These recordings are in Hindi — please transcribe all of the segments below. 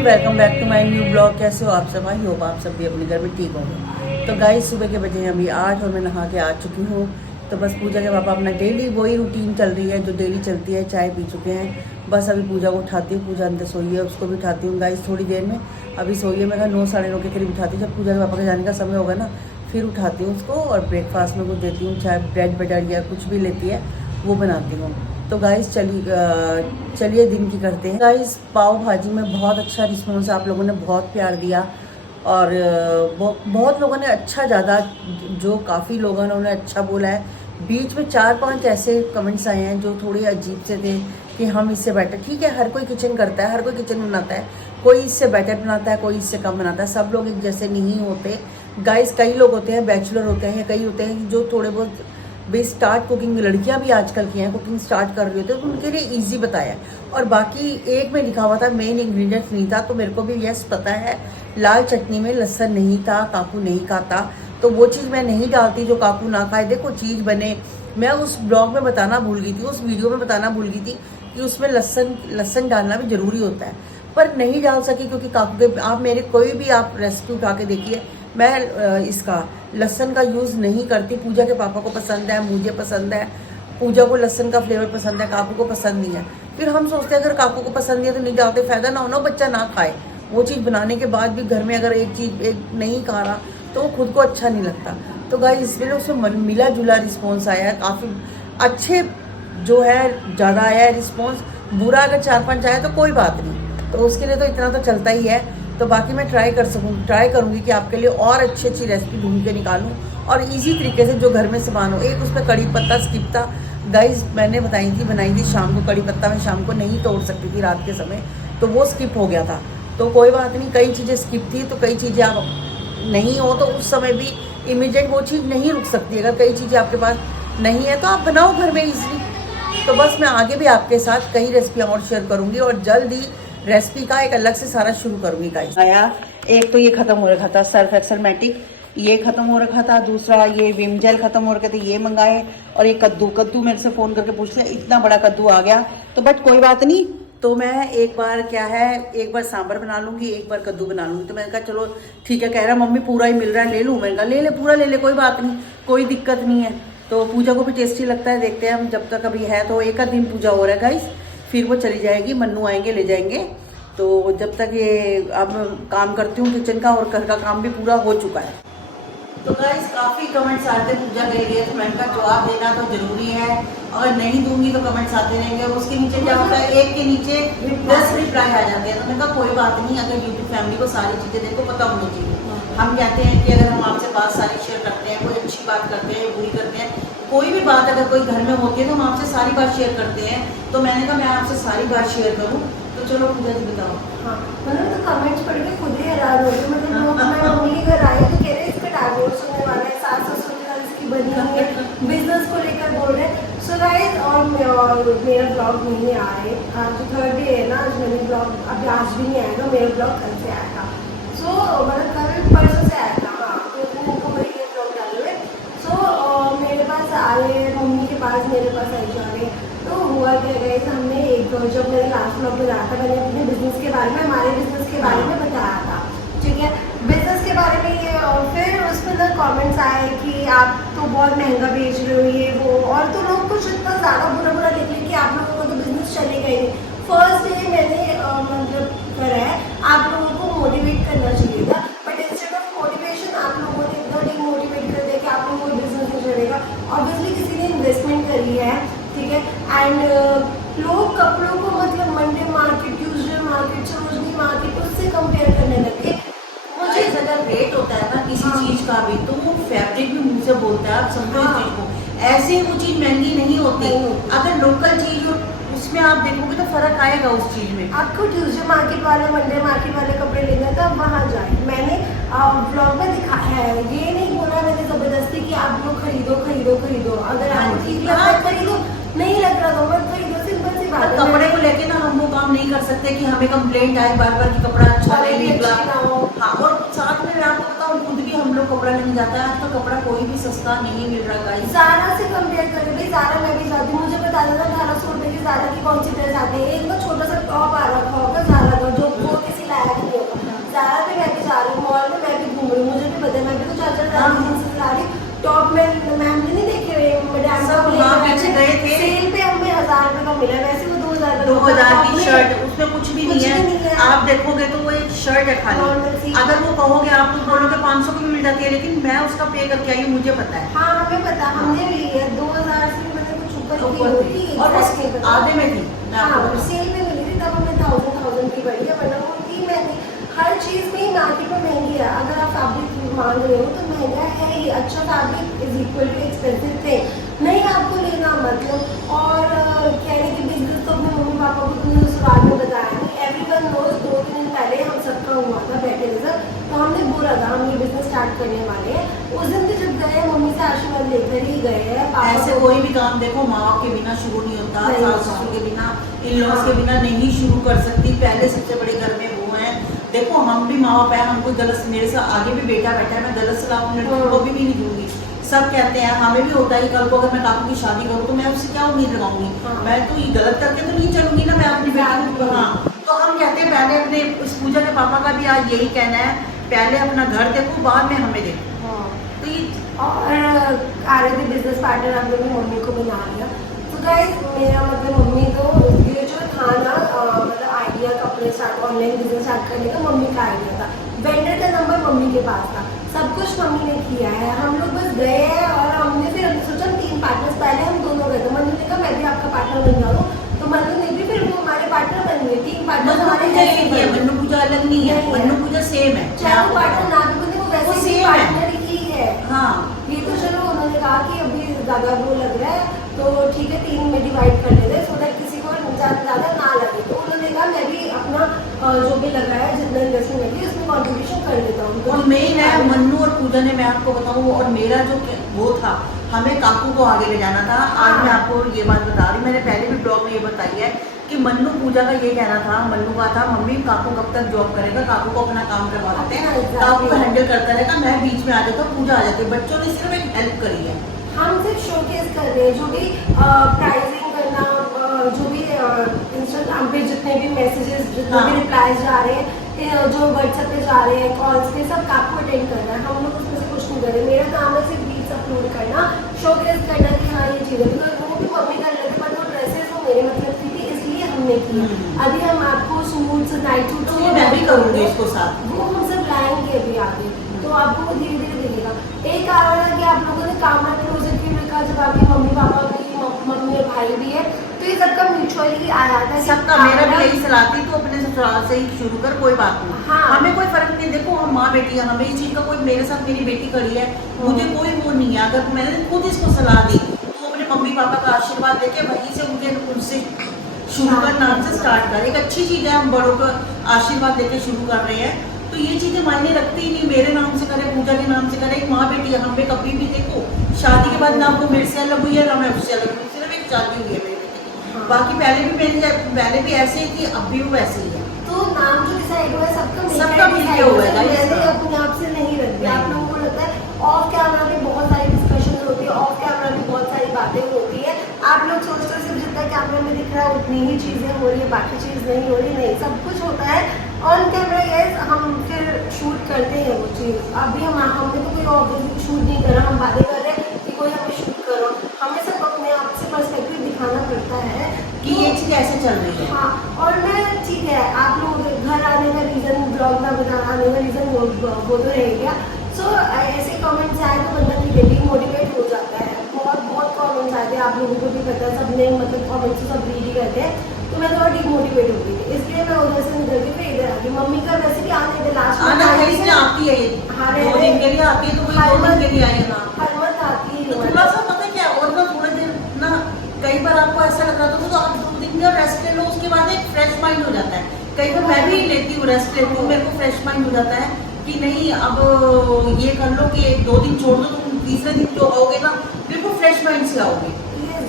Everyone, welcome back to my new blog. कैसे हो आप सब? आई होप आप सब भी अपने घर में ठीक होंगे। तो गाइस, सुबह के बजे हैं अभी 8 और मैं नहा के आ चुकी हूँ। तो बस पूजा के पापा अपना डेली वही रूटीन चल रही है जो डेली चलती है। चाय पी चुके हैं, बस अभी पूजा को उठाती हूँ। पूजा अंदर सोई है, उसको भी उठाती हूँ गाइस थोड़ी देर में। अभी सोई है, मैं 9 साढ़े 9 के करीब उठाती हूँ। जब पूजा के पापा के जाने का समय होगा ना, फिर उठाती हूँ उसको और ब्रेकफास्ट में कुछ देती हूँ, चाहे ब्रेड बटर या कुछ भी लेती है वो बनाती हूँ। तो गाइस चलिए दिन की करते हैं। गाइस, पाव भाजी में बहुत अच्छा रिस्पॉन्स, आप लोगों ने बहुत प्यार दिया और बहुत लोगों ने अच्छा, ज़्यादा जो काफ़ी लोगों ने उन्हें अच्छा बोला है। बीच में 4-5 ऐसे कमेंट्स आए हैं जो थोड़े अजीब से थे कि हम इससे बेटर, ठीक है, हर कोई किचन करता है, हर कोई किचन बनाता है, कोई इससे बेटर बनाता है, कोई इससे कम बनाता है, सब लोग एक जैसे नहीं होते गाइस। कई लोग होते हैं बैचलर होते हैं, या कई होते हैं जो थोड़े बहुत भाई स्टार्ट कुकिंग, लड़कियां भी आजकल की हैं कुकिंग स्टार्ट कर रही होती है, तो उनके लिए इजी बताया। और बाकी एक में लिखा हुआ था मेन इंग्रेडिएंट्स नहीं था, तो मेरे को भी यस पता है लाल चटनी में लहसुन नहीं था, काकू नहीं खाता, तो वो चीज़ मैं नहीं डालती जो काकू ना खाए। देखो चीज़ बने, मैं उस ब्लॉग में बताना भूल गई थी, उस वीडियो में बताना भूल गई थी कि उसमें लहसुन डालना भी ज़रूरी होता है, पर नहीं डाल सकी क्योंकि काकू के, आप मेरे कोई भी आप रेसिपी उठा के देखिए, मैं इसका लहसुन का यूज़ नहीं करती। पूजा के पापा को पसंद है, मुझे पसंद है, पूजा को लहसुन का फ्लेवर पसंद है, काकू को पसंद नहीं है। फिर हम सोचते हैं अगर काकू को पसंद नहीं है तो नहीं डालते, फ़ायदा ना हो ना, बच्चा ना खाए वो चीज़ बनाने के बाद भी। घर में अगर एक चीज़ एक नहीं खा रहा तो वो खुद को अच्छा नहीं लगता। तो गाइस, इसमें उसमें मिला जुला रिस्पॉन्स आया है, काफ़ी अच्छे जो है ज़्यादा आया है रिस्पॉन्स। बुरा अगर 4-5 आया तो कोई बात नहीं, तो उसके लिए तो इतना तो चलता ही है। तो बाकी मैं ट्राई करूँगी कि आपके लिए और अच्छी रेसिपी ढूंढ के निकालूँ और इजी तरीके से जो घर में सामान हो। एक उसमें कड़ी पत्ता स्किप था गाइस, मैंने बनाई थी शाम को। कड़ी पत्ता मैं शाम को नहीं तोड़ सकती थी रात के समय, तो वो स्किप हो गया था। तो कोई बात नहीं, कई चीज़ें स्किप थी तो कई चीज़ें आप नहीं हो तो उस समय भी इमीडिएट वो चीज़ नहीं रुक सकती। अगर कई चीज़ें आपके पास नहीं है तो आप बनाओ घर में ईजिली। तो बस मैं आगे भी आपके साथ कई रेसिपियाँ और शेयर करूँगी और जल्द ही रेसिपी का एक अलग से सारा शुरू करूँगी गाइस। आया एक तो ये खत्म हो रखा था सर्फ एक्सेल मैटिक, ये खत्म हो रखा था। दूसरा ये विम जेल खत्म हो रखे थे, ये मंगाए। और ये कद्दू मेरे से फ़ोन करके पूछते हैं, इतना बड़ा कद्दू आ गया। तो बट कोई बात नहीं, तो मैं एक बार क्या है, एक बार सांभर बना लूँगी, एक बार कद्दू बना लूँगी। तो मैंने कहा चलो ठीक है, कह रहा मम्मी पूरा ही मिल रहा है ले लूँ। मैंने कहा ले ले, पूरा ले ले, कोई बात नहीं, कोई दिक्कत नहीं है। तो पूजा को भी टेस्टी लगता है, देखते हैं हम, जब तक अभी है तो एक आध दिन पूजा हो रहा है गाइस, फिर वो चली जाएगी, मन्नू आएंगे ले जाएंगे। तो जब तक ये अब काम करती हूँ किचन का और घर का काम भी पूरा हो चुका है। तो गाइस, काफ़ी कमेंट्स आते पूजा के लिए, तो मैंने कहा जवाब देना तो जरूरी है, अगर नहीं दूंगी तो कमेंट्स आते रहेंगे और उसके नीचे क्या होता है, एक के नीचे 10 रिप्लाई आ जाते हैं। तो मैंने कहा कोई बात नहीं, अगर यूट्यूब फैमिली को सारी चीज़ें देखो पता होनी चाहिए। हम कहते हैं कि अगर हम आपसे बात सारी शेयर करते हैं, कोई अच्छी बात करते हैं, बुरी करते हैं, कोई भी बात अगर कोई घर में होती है तो हम आपसे सारी बात शेयर करते हैं। तो मैंने कहा मैं आपसे सारी बात शेयर करूँ। तो चलो पूजा जी बताओ। हाँ, मतलब तो कमेंट्स पढ़ के खुद ही हैरान हो गई। मतलब लोग, मैं मम्मी के घर आई तो कह रहे इसका डाइवोर्स होने वाला है, सास ससुर के साथ इसकी बनी हुई है, बिजनेस को लेकर बोल रहे हैं। सो गाइस, और मेरा ब्लॉग नहीं आए, आज तो 3rd डे है ना, आज मैंने ब्लॉग अभी आज भी नहीं आएगा, मेरा ब्लॉग कल से आएगा। सो मतलब कल परसों से आएगा। हाँ, तो उनको वही ब्लॉग डाले हुए। सो मेरे पास आए, मम्मी के पास, मेरे पास आई जा रहे। तो हुआ क्या गाइस, हमने एक जब मैंने लास्ट ब्लॉग बनाया था, मैंने अपने बिजनेस के बारे में, हमारे बिजनेस के बारे में बताया था, ठीक है, बिजनेस के बारे में ये। और फिर उसमें ना कमेंट्स आए कि आप तो बहुत महंगा बेच रहे हो ये वो, और तो लोग कुछ इतना ज़्यादा बुरा निकले कि आप लोगों को तो बिजनेस चलेगा ही नहीं। फर्स्ट डे मैंने मतलब करा है, आप लोगों को मोटिवेट करना चाहिए था, बट इंस्टेड ऑफ मोटिवेशन आप लोगों ने इतना डिमोटिवेट कर दिया कि आप लोगों को बिजनेस नहीं चलेगा। ऑब्वियसली किसी ने इन्वेस्टमेंट करी है, ठीक है, एंड लोग कपड़ों को मतलब Monday market, Tuesday market, Sarojini market उससे कंपेयर करने लगे। मुझे अगर रेट होता है ना किसी चीज का भी, तो वो फैब्रिक भी मुंह से बोलता है, आप समझो इस चीज को। ऐसे वो चीज महंगी नहीं होती। अगर लोकल चीज हो उसमें आप देखोगे तो फर्क आएगा उस चीज में। आपको ट्यूसडे मार्केट वाले, मंडे मार्केट वाले कपड़े लेने हैं तो आप वहाँ जाए। मैंने ब्लॉग में दिखाया है, ये नहीं बोला मैंने जबरदस्ती कि आप लोग खरीदो। अगर आपको ठीक लग रहा है खरीदो, नहीं लग रहा तो मत खरीदो, सिंपल सी बात है। कपड़े को लेके ना हम वो काम नहीं कर सकते कि हमें कंप्लेंट आए बार बार कि कपड़ा अच्छा नहीं निकला। हाँ, और साथ में मैं आपको बताऊँ, खुद भी हम लोग कपड़ा लेने जाता है, आज तो कपड़ा कोई भी सस्ता नहीं मिल रहा गाइस। ज़ारा से कंपेयर करें भाई, ज़ारा मैं भी जाती हूँ, मुझे बता देना 1800 रुपये की ज़ारा की कौन सी ड्रेस आती है। एक तो छोटा सा टॉप आ रखा होगा ज़ारा का, जो वो किसी लायक आप देखोगे तो वो एक शर्ट है Normal सी। खाली, अगर वो कहोगे आप तो बोलोगे 500 की भी मिल जाती है, लेकिन मैं उसका पे करके आई हूँ, मुझे पता है। हाँ हमें पता, हमने भी लिया 2000 से मतलब कुछ ऊपर की होती है, और exact नहीं बस पता। आधे में थी, मैं आपको हाँ बताऊं। सेल में मिली थी तब हमें 1000 की पड़ी है, वरना वो थी महंगी। हर चीज़ में ही मार्केट में महंगी है। अगर आप फैब्रिक मांग रहे हो तो महंगा है ही। अच्छा fabric is equal too expensive thing, नहीं आपको लेना मतलब। और कहने की बिजनेस तो अपने मम्मी पापा को तुमने ससुराल में बताया नहीं, एवरीवन नोज। 2-3 दिन पहले हम सबका हुआ था बैठे थे सब, तो हमने बोला था हम ये बिजनेस स्टार्ट करने वाले हैं। उस दिन तो जब गए मम्मी से आशीर्वाद लेकर ही गए हैं। पापा ऐसे को- कोई भी काम देखो माँ बाप के बिना शुरू नहीं होता, नहीं सास होता। ससुर के बिना, इन लॉज के हाँ। बिना नहीं शुरू कर सकती। पहले सबसे बड़े घर में वो है। देखो हम भी माँ बाप है, हमको गलत, मेरे से आगे भी बेटा बैठा है, मैं गलत सलाह अपनी लड़की को भी नहीं दूंगी। सब कहते हैं, हमें भी होता है कि कल को अगर मैं काकू की शादी करूँ तो मैं उससे क्या उम्मीद लगाऊंगी। हाँ। मैं तो ये गलत करके तो नहीं चलूंगी ना, मैं अपनी बेटी को। Exactly। हाँ, तो हम कहते हैं पहले अपने इस पूजा के पापा का भी आज यही कहना है, पहले अपना घर देखो, बाद में हमें देखो। हाँ। तो ये और आ रहे थे बिजनेस पार्टनर, हम लोग ने मम्मी को बना लिया। तो गाइस मेरा मतलब मम्मी तो ये जो था ना मतलब आइडिया कपड़े स्टार्ट ऑनलाइन बिजनेस स्टार्ट करने का मम्मी का आइडिया था। वेंडर का नंबर मम्मी के पास था, सब कुछ मम्मी ने किया है। हम लोग बस गए हैं और हमने सोचा 3 पार्टनर्स, पहले हम दोनों गए थे। मनु ने कहा मैं भी आपका पार्टनर बन जाऊँ, तो मनु ने भी फिर वो हमारे पार्टनर बन गए। 3 पार्टनर हमारे ऐसे ही बने। मन्नू पूजा अलग नहीं है, नहीं है। मन्नू पूजा सेम है। चाहे वो पार्टनर ना भी बने, वो वैसे ही same है। पार्टनर ही है। हाँ, ये तो चलो उन्होंने कहा कि अभी ज़्यादा वो लग रहा है तो ठीक है 3 में डिवाइड कर लेते हैं, सो दैट किसी को ज़्यादा ना लगे। तो उन्होंने कहा मैं भी अपना जो भी लग रहा है जितना इन्वेस्टमेंट लगी उसमें कंट्रीब्यूशन कर देता हूँ। और मेन है मन्नू और पूजा ने, मैं आपको बताऊँ, और मेरा जो वो था, हमें काकू को आगे ले जाना था। आज हाँ। मैं आपको ये बात बता रही हूँ, मैंने पहले भी ब्लॉग में ये बताई है कि मन्नू पूजा का ये कहना था, मन्नू का था मम्मी काकू कब तक जॉब करेगा, काकू को अपना काम करवा देते हैं, Exactly। काकू को हैंडल करता रहेगा, मैं बीच में आ जाता हूँ, पूजा आ जाती है। बच्चों ने सिर्फ एक हेल्प करी है। हम सिर्फ शोकेस कर रहे हैं, जो भी प्राइसिंग करना, जो भी इंस्टाग्राम पे जितने भी मैसेजेस, जितने भी हाँ। रिप्लाईज जा रहे हैं, जो व्हाट्सएप पे जा रहे हैं, कॉल्स पे, सब आपको अटेंड करना है। हम लोग उसमें से कुछ नहीं कर रहे। मेरा काम है सिर्फ रील्स अपलोड करना, शोकेस करना कि हाँ ये चीज़ है। तो वो भी मम्मी कर लेते, पर वो ड्रेसेस वो मेरे मतलब की थी, इसलिए हमने किया। अभी हम आपको सूट्स, नाइट सूट्स, तो मैं भी करूँगी इसको साथ। वो हम सब लाएंगे अभी आगे, तो आपको धीरे धीरे दिखेगा। एक कारण है कि आप लोगों ने कामना क्लोजर क्यों लिखा, जब आपके मम्मी पापा भी, मम्मी और भाई भी है, तो ये सबका म्यूचुअली आया था कि सबका, मेरा भी यही सलाह थी, तो अपने ससुराल से ही शुरू कर, कोई बात नहीं। हाँ। हमें कोई फर्क नहीं, देखो हम माँ बेटी है, हमें इस चीज का कोई, मेरे साथ मेरी बेटी खड़ी है, मुझे कोई वो नहीं है। अगर मैंने खुद इसको सलाह दी तो अपने मम्मी पापा का आशीर्वाद देके वहीं से मुझे उनसे शुरू कर, नाम से स्टार्ट कर। एक अच्छी चीज है, हम बड़ों का आशीर्वाद लेके शुरू कर रहे हैं, तो ये चीजें मायने रखती ही नहीं। मेरे नाम से करे, पूजा के नाम से करे, एक माँ बेटी है, हम पे कभी भी देखो शादी के बाद ना वो मेरे से अलग हुई है ना मैं उससे अलग हुई, सिर्फ एक शादी हुई है मेरी बेटी की। हाँ। बाकी पहले भी ऐसे ही थी, अब भी वो वैसे ही है। तो नाम जो डिसाइड हुआ है सबका मिलके हुआ है, guys। मैंने अपने आप से नहीं रख दिया। आप लोगों को लगता है ऑफ कैमरा में बहुत सारी डिस्कशन होती है, ऑफ कैमरा में बहुत सारी बातें होती है। आप लोग सोचते हो सिर्फ जितना कैमरा में दिख रहा है उतनी ही चीज़ें हो रही है, बाकी चीज़ नहीं हो रही। नहीं, सब कुछ होता है ऑन कैमरा। यस, हम फिर शूट करते हैं वो चीज़। अभी हमने तो कोई ऑब्वियसली शूट नहीं करा, हम बातें कर रहे हैं कि कोई हमें शूट करो। हमें सब अपने आप से पर्सपेक्टिव दिखाना पड़ता है कि ये चीज ऐसे चल रही है। हाँ। और मैं ठीक है, आप लोग घर आने का रीज़न, ब्लॉग ना बना आने का रीज़न वो तो रह गया। सो ऐसे कमेंट्स आए तो बंदा ठीक है डिमोटिवेट हो जाता है। बहुत कमेंट्स आए थे, आप लोगों को भी पता है, सबने मतलब कमेंट्स सब रीड ही करते हैं, तो मैं थोड़ा डिमोटिवेट हो गई थी, इसलिए मैं उधर से निकल के फिर इधर आ गई। मम्मी का वैसे भी आने थे लास्ट आना है, इसलिए आती है ये। हाँ, 2 दिन के लिए आती है, तो कोई 2 दिन के लिए आएगा ना। हर मत आती है। तो थोड़ा सा पता है क्या, और ना थोड़े देर ना, कई बार आपको ऐसा लग रहा था तो आप 2 दिन का रेस्ट ले लो, उसके बाद एक फ्रेश माइंड हो जाता है। कई बार मैं भी लेती हूँ, रेस्ट लेती हूँ, मेरे को फ्रेश माइंड हो जाता है कि नहीं अब ये कर लो कि 2 दिन छोड़ दो, तुम तीसरे दिन जो आओगे ना बिल्कुल फ्रेश माइंड से आओगे।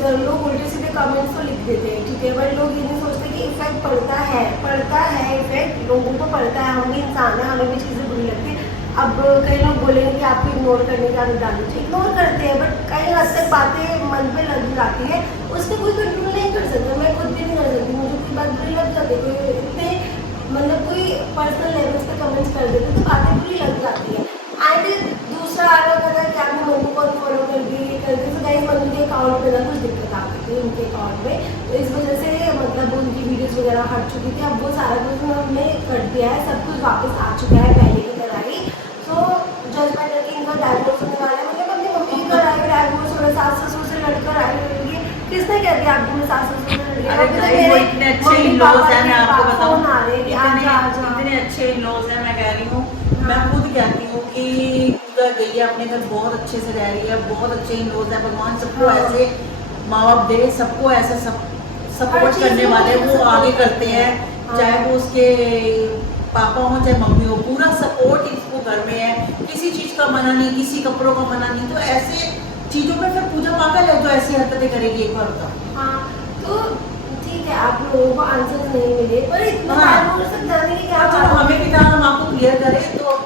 लोग उल्टे सीधे कमेंट्स तो लिख देते हैं, ठीक है, बट लोग ये नहीं सोचते कि इफेक्ट पड़ता है इफेक्ट लोगों को पड़ता है। हम भी इंसान हैं, हमें भी चीज़ें बुरी लगती है। अब कई लोग बोलेंगे कि आपको इग्नोर करने की आदत डालनी चाहिए, इग्नोर करते हैं, बट कई हद तक बातें मन पे लग जाती है, उस पर कोई कंट्रोल नहीं कर सकता। मैं खुद भी नहीं कर सकती, मुझे कोई बात बुरी लग जाती है, कोई इतने मतलब कोई पर्सनल लेवल्स पे कमेंट्स कर देते तो बातें बुरी लग जाती है। एंड दूसरा आगे था कि आपने मनु को फॉलो कर दी, ये कर दी, तो गाइस मनु के अकाउंट में ना कुछ दिक्कत आ गई थी उनके अकाउंट में, तो इस वजह से मतलब मतलब उनकी वीडियोस वगैरह हट चुकी थी, अब वो सारा कुछ हमने कर दिया है, सब कुछ वापस आ चुका है पहले की तरह ही। तो जजमेंट करके इनका डाइवोर्स होने वाला है, मतलब अपनी मम्मी का डाइवोर्स हो रहा है, सास ससुर से लड़कर आई हुई है। किसने कह दिया आपको मैं सास ससुर से लड़ गई? अरे अभी तो भाई, वो मेरे इतने अच्छे मम्मी इन-लॉज पापा हैं, के मैं आपको पास बताऊं, फोन आ रहे हैं कि आजा आजा। इतने अच्छे इन-लॉज हैं, मैं कह रही हूँ, मैं खुद कहती हूँ कि पूजा गई है अपने घर, बहुत अच्छे से रह रही है, बहुत अच्छे इन-लॉज हैं। भगवान सबको हाँ। ऐसे माँ बाप दे, सबको ऐसे सब हर सपोर्ट चीज़ करने में वाले वो वो support आगे करते करते हैं, हैं। चाहे हाँ। वो उसके पापा हो चाहे मम्मी हो, पूरा सपोर्ट इसको घर में है, किसी चीज का मना नहीं, किसी कपड़ों का मना नहीं। तो ऐसे चीजों में फिर पूजा पागल है जो ऐसी हरकतें करेगी, एक बार बताओ। हाँ, तो ठीक है, आप लोगों को आंसर नहीं मिले, पर इतना हाँ। डाइवोर्स तक जाने की क्या चलो बात हमें है? भी था, हम आपको क्लियर करें। तो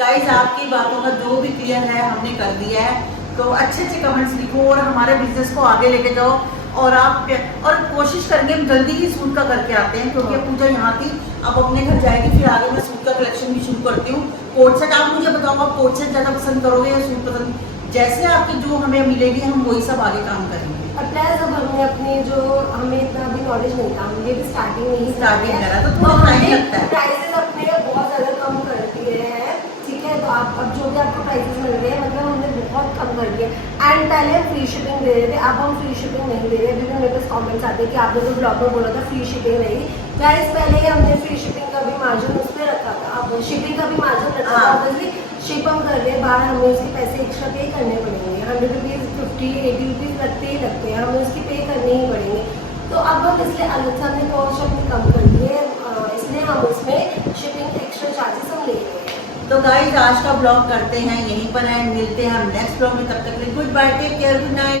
गाइस, आपकी बातों का जो भी क्लियर है हमने कर दिया है। तो अच्छे अच्छे कमेंट्स लिखो और हमारे बिजनेस को आगे लेके जाओ। और आप और कोशिश करेंगे हम जल्दी ही सूट का करके आते हैं, क्योंकि अब पूजा यहाँ थी, अब अपने घर जाएगी, फिर आगे मैं सूट का कलेक्शन भी शुरू करती हूँ। कोट सेट आप मुझे बताओ, आप कोट सेट ज़्यादा पसंद करोगे या सूट पसंद? जैसे आपकी जो हमें मिलेगी हम वही सब आगे काम करेंगे। और प्लस अब हमने अपने जो हमें इतना अभी नॉलेज नहीं था, हमने भी स्टार्टिंग में ही Starting करा, तो तो थोड़ा time हमने लगता है। प्राइसेस अपने बहुत ज़्यादा कम कर दिए हैं, ठीक है। तो आप अब जो भी आपको प्राइसेस मिल रहे हैं, मतलब हमने बहुत कम कर दिए। एंड पहले हम फ्री शिपिंग दे रहे थे, अब हम फ्री शिपिंग नहीं दे रहे, क्योंकि मेरे पास कमेंट्स आते हैं कि आपने तो ब्लॉग में बोला था फ्री शिपिंग रहेगी। गाइस, पहले ही हमने फ्री शिपिंग का भी मार्जिन उसमें रखा था, अब शिपिंग का भी मार्जिन रखा था। हाँ। ऑब्वियसली शिप हम कर रहे हैं बाहर, हमें उसके पैसे एक्स्ट्रा पे करने पड़ेंगे, 100 रुपीज़ 50 80 रुपीज़ लगते ही लगते हैं, हमें उसकी पे करने ही पड़ेंगे। तो अब हम इसलिए अलग से हमने कॉस्ट अपनी कम कर दी है, इसलिए हम उसमें शिपिंग एक्स्ट्रा चार्जेस हम ले रहे हैं। तो गाइस, आज का ब्लॉग करते हैं यहीं पर एंड मिलते हैं हम नेक्स्ट ब्लॉग में। तब तक के लिए goodbye, take care, good night.